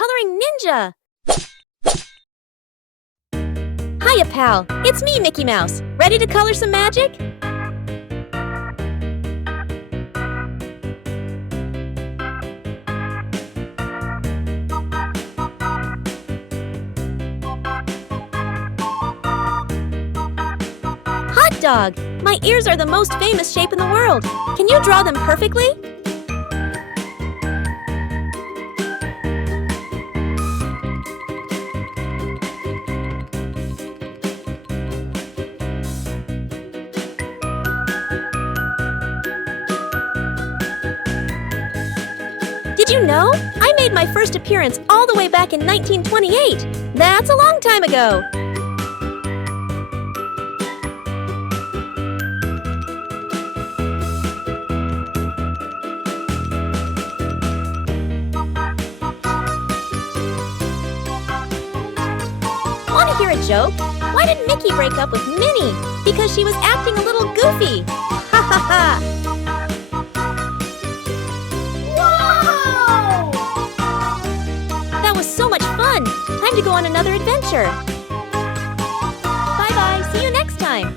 coloring ninja! Hiya, pal. It's me, Mickey Mouse. Ready to color some magic? Hot dog! My ears are the most famous shape in the world. Can you draw them perfectly? Did you know? I made my first appearance all the way back in 1928. That's a long time ago. Want to hear a joke? Why did Mickey break up with Minnie? Because she was acting a little goofy. Ha ha ha! That was so much fun! Time to go on another adventure! Bye-bye! See you next time!